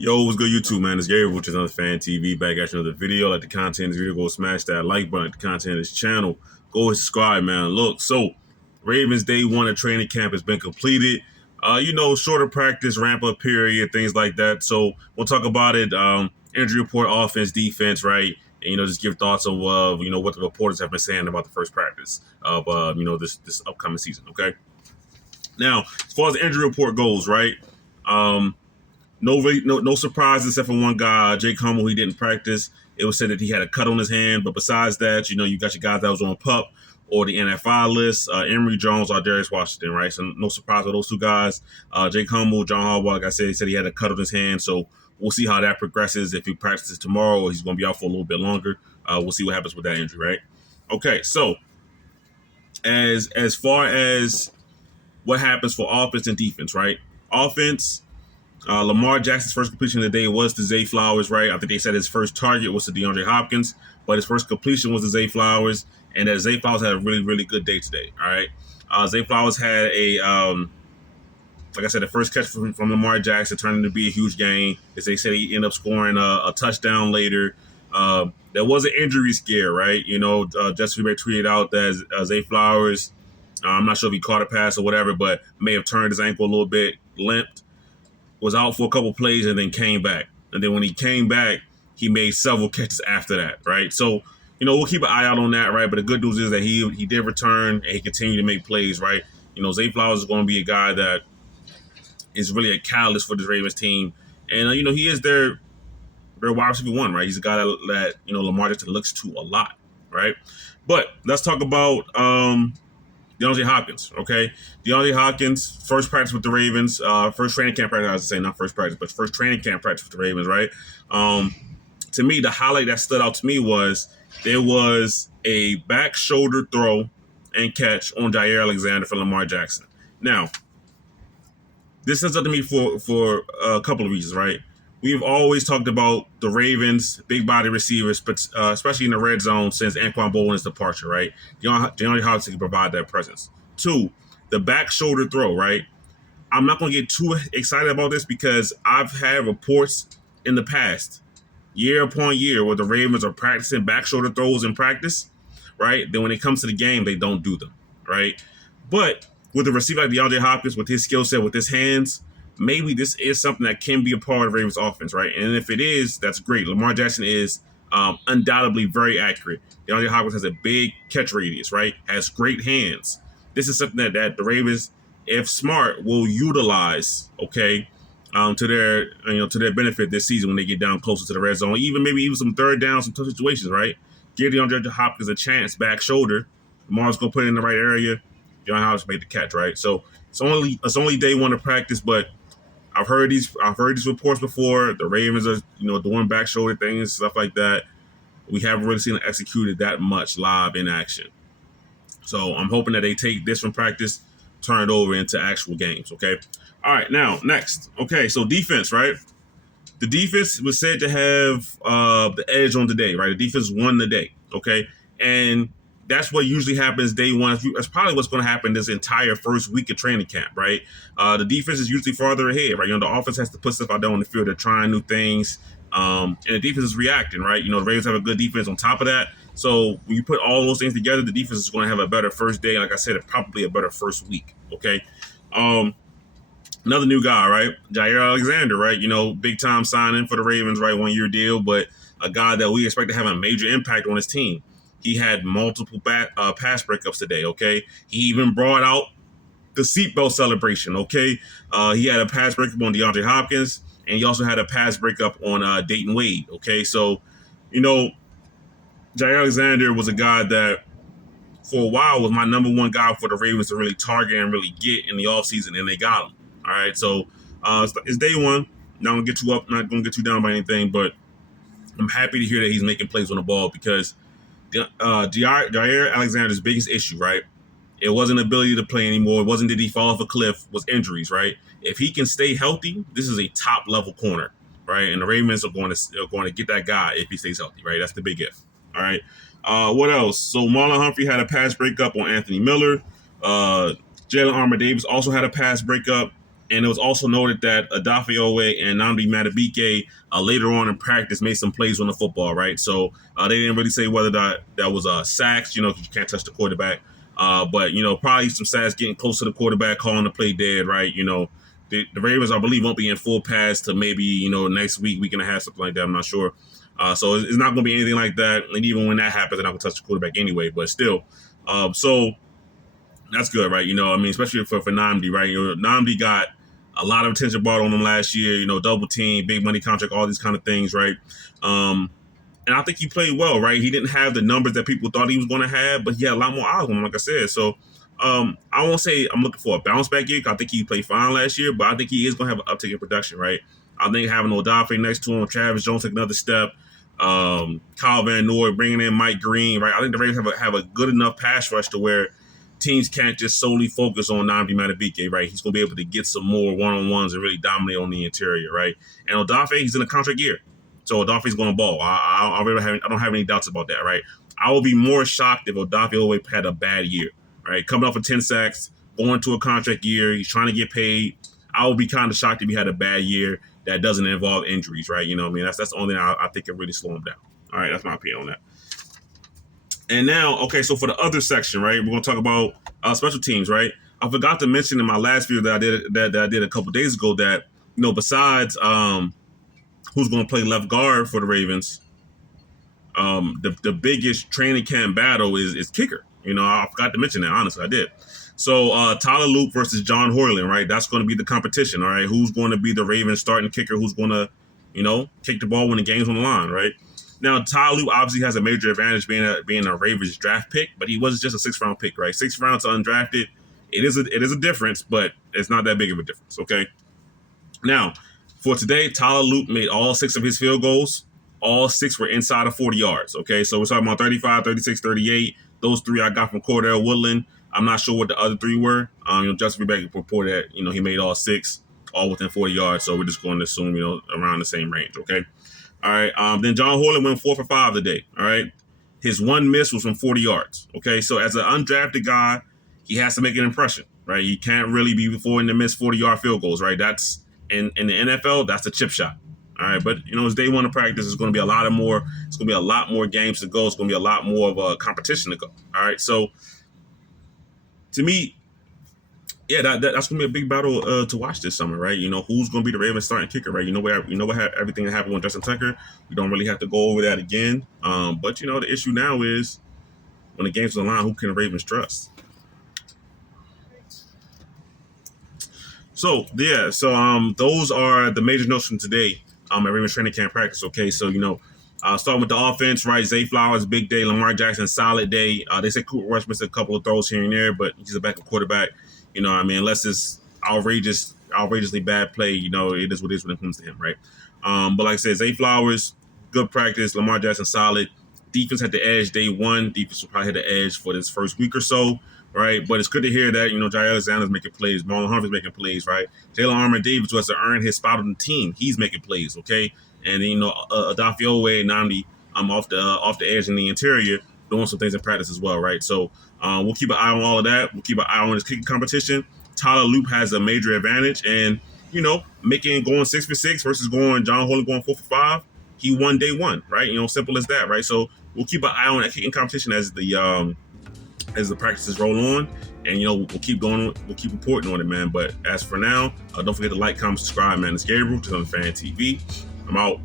Yo, what's good, YouTube, man? It's Jaire, which is on Fan TV. Back at you another video. Like the content of this video, go smash that like button. Like the content of this channel, go subscribe, man. Look, so Ravens day one of training camp has been completed. Shorter practice, ramp up period, things like that. So we'll talk about it. Injury report, offense, defense, right? And just give thoughts on what the reporters have been saying about the first practice of this upcoming season. Okay. Now, as far as the injury report goes, right? No surprises except for one guy, Jake Hummel. He didn't practice. It was said that he had a cut on his hand, but besides that, you got your guys that was on PUP or the NFI list, Emory Jones or Darius Washington, right? So no surprise with those two guys. Jake Hummel, John Harbaugh, like I said, he said he had a cut on his hand, so we'll see how that progresses. If he practices tomorrow, or he's going to be out for a little bit longer. We'll see what happens with that injury, right? Okay, so as far as what happens for offense and defense, right? Offense. Lamar Jackson's first completion of the day was to Zay Flowers, right? I think they said his first target was to DeAndre Hopkins, but his first completion was to Zay Flowers, and that Zay Flowers had a really, really good day today, all right? Zay Flowers had like I said, the first catch from Lamar Jackson turned into be a huge gain. As they said, he ended up scoring a touchdown later. There was an injury scare, right? Justin Herbert tweeted out that Zay Flowers, I'm not sure if he caught a pass or whatever, but may have turned his ankle a little bit, limped, was out for a couple plays, and then came back. And then when he came back, he made several catches after that, right? So, we'll keep an eye out on that, right? But the good news is that he did return and he continued to make plays, right? Zay Flowers is going to be a guy that is really a catalyst for this Ravens team. And, he is their wide receiver one, right? He's a guy that Lamar Jackson looks to a lot, right? But let's talk about DeAndre Hopkins, okay? DeAndre Hopkins, first practice with the Ravens, first training camp practice, I was say not first practice, but first training camp practice with the Ravens, right? To me, the highlight that stood out to me was there was a back shoulder throw and catch on Jaire Alexander for Lamar Jackson. Now, this is up to me for a couple of reasons, right? We've always talked about the Ravens' big body receivers, but especially in the red zone since Anquan Boldin's departure, right? DeAndre Hopkins can provide that presence. Two, the back shoulder throw, right? I'm not going to get too excited about this because I've had reports in the past, year upon year, where the Ravens are practicing back shoulder throws in practice, right? Then when it comes to the game, they don't do them, right? But with a receiver like DeAndre Hopkins, with his skill set, with his hands, maybe this is something that can be a part of Ravens offense, right? And if it is, that's great. Lamar Jackson is undoubtedly very accurate. DeAndre Hopkins has a big catch radius, right? Has great hands. This is something that the Ravens, if smart, will utilize, okay, to their benefit this season when they get down closer to the red zone. Maybe some third down, some tough situations, right? Give DeAndre Hopkins a chance, back shoulder. Lamar's gonna put it in the right area. DeAndre Hopkins made the catch, right? So it's only day one of practice, but I've heard these reports before. The Ravens are, doing back shoulder things, stuff like that. We haven't really seen it executed that much live in action. So I'm hoping that they take this from practice, turn it over into actual games. Okay. All right. Now, next. Okay. So defense, right? The defense was said to have the edge on the day, right? The defense won the day. Okay. And that's what usually happens day one. That's probably what's going to happen this entire first week of training camp, right? The defense is usually farther ahead, right? The offense has to put stuff out there on the field. They're trying new things, and the defense is reacting, right? The Ravens have a good defense on top of that. So when you put all those things together, the defense is going to have a better first day. Like I said, probably a better first week, okay? Another new guy, right? Jaire Alexander, right? Big time signing for the Ravens, right? 1 year deal, but a guy that we expect to have a major impact on his team. He had multiple pass breakups today, okay? He even brought out the seatbelt celebration, okay? He had a pass breakup on DeAndre Hopkins, and he also had a pass breakup on Dayton Wade, okay? So, Jaire Alexander was a guy that for a while was my number one guy for the Ravens to really target and really get in the offseason, and they got him, all right? So it's day one. Not going to get you up, not going to get you down by anything, but I'm happy to hear that he's making plays on the ball because Jaire Alexander's biggest issue, right? It wasn't ability to play anymore. It wasn't did he fall off a cliff. It was injuries, right? If he can stay healthy, this is a top level corner, right? And the Ravens are going to get that guy if he stays healthy, right? That's the big if. All right. What else? So Marlon Humphrey had a pass breakup on Anthony Miller. Jalen Armour Davis also had a pass breakup. And it was also noted that Adafiowe and Nnamdi Madubuike later on in practice made some plays on the football, right? So they didn't really say whether that was sacks, you know, because you can't touch the quarterback. But, you know, probably some sacks getting close to the quarterback, calling the play dead, right? You know, the Ravens, I believe, won't be in full pass to maybe, you know, next week and a half, something like that. I'm not sure. So it's not going to be anything like that. And even when that happens, they're not going to touch the quarterback anyway. But still, so that's good, right? You know, I mean, especially for Nnamdi, right? You know, Nnamdi got a lot of attention brought on him last year, you know, double team, big money contract, all these kind of things, right? And I think he played well, right? He didn't have the numbers that people thought he was going to have, but he had a lot more eyes on him, like I said. So I won't say I'm looking for a bounce back year. I think he played fine last year, but I think he is going to have an uptick in production, right? I think having Odafe next to him, Travis Jones take another step, Kyle Van Noy bringing in Mike Green, right? I think the Ravens have a good enough pass rush to where teams can't just solely focus on Nnamdi Madubuike, right? He's going to be able to get some more one-on-ones and really dominate on the interior, right? And Odafe, he's in a contract year. So Odafe's going to ball. I don't have any doubts about that, right? I would be more shocked if Odafe had a bad year, right? Coming off of 10 sacks, going to a contract year, he's trying to get paid. I would be kind of shocked if he had a bad year that doesn't involve injuries, right? You know what I mean? That's the only thing I think can really slow him down. All right, that's my opinion on that. And now, okay, so for the other section, right, we're going to talk about special teams, right? I forgot to mention in my last video that I did a couple days ago that, you know, besides who's going to play left guard for the Ravens, the biggest training camp battle is kicker. You know, I forgot to mention that, honestly, I did. So Tyler Loop versus John Hoyland, right? That's going to be the competition, all right? Who's going to be the Ravens starting kicker? Who's going to, you know, kick the ball when the game's on the line, right? Now, Tyler Loop obviously has a major advantage being a Ravens draft pick, but he was just a 6th round pick, right? 6th round to undrafted. It is a difference, but it's not that big of a difference, okay? Now, for today, Tyler Loop made all 6 of his field goals. All 6 were inside of 40 yards, okay? So we're talking about 35, 36, 38. Those 3 I got from Cordell Woodland. I'm not sure what the other 3 were. You know, Justin Rebecca reported that, you know, he made all 6, all within 40 yards. So we're just going to assume, you know, around the same range, okay? All right. Then John Hoyland went 4 for 5 today. All right. His one miss was from 40 yards. Okay. So as an undrafted guy, he has to make an impression, right? He can't really be avoiding the miss 40-yard field goals, right? That's in the NFL, that's a chip shot. All right. But, you know, it's day one of practice. It's going to be a lot more games to go. It's going to be a lot more of a competition to go. All right. So to me, yeah, that's gonna be a big battle to watch this summer, right? You know, who's gonna be the Ravens starting kicker, right? You know everything that happened with Justin Tucker. We don't really have to go over that again. But you know, the issue now is when the game's on the line, who can the Ravens trust? So yeah, those are the major notes from today. At Ravens training camp practice. Okay, so you know, starting with the offense, right? Zay Flowers, big day. Lamar Jackson, solid day. They said Cooper Rush missed a couple of throws here and there, but he's a backup quarterback. You know, I mean, unless it's outrageously bad play, you know, it is what it is when it comes to him, right? But like I said, Zay Flowers, good practice. Lamar Jackson, solid. Defense had the edge day one. Defense will probably hit the edge for this first week or so, right? But it's good to hear that, you know, Jaire Alexander's making plays. Marlon Humphrey's making plays, right? Jalen Armour-Davis, who has to earn his spot on the team, he's making plays, okay? And, you know, Adafiowe and Nnamdi, off the edge in the interior, doing some things in practice as well, right? So we'll keep an eye on all of that. We'll keep an eye on his kicking competition. Tyler Loop has a major advantage, and you know, going 6 for 6 versus John Hoyland going 4 for 5. He won day one, right? You know, simple as that, right? So we'll keep an eye on that kicking competition as the practices roll on, and you know, we'll keep going. We'll keep reporting on it, man. But as for now, don't forget to like, comment, subscribe, man. It's Gabriel, just on Fan TV. I'm out.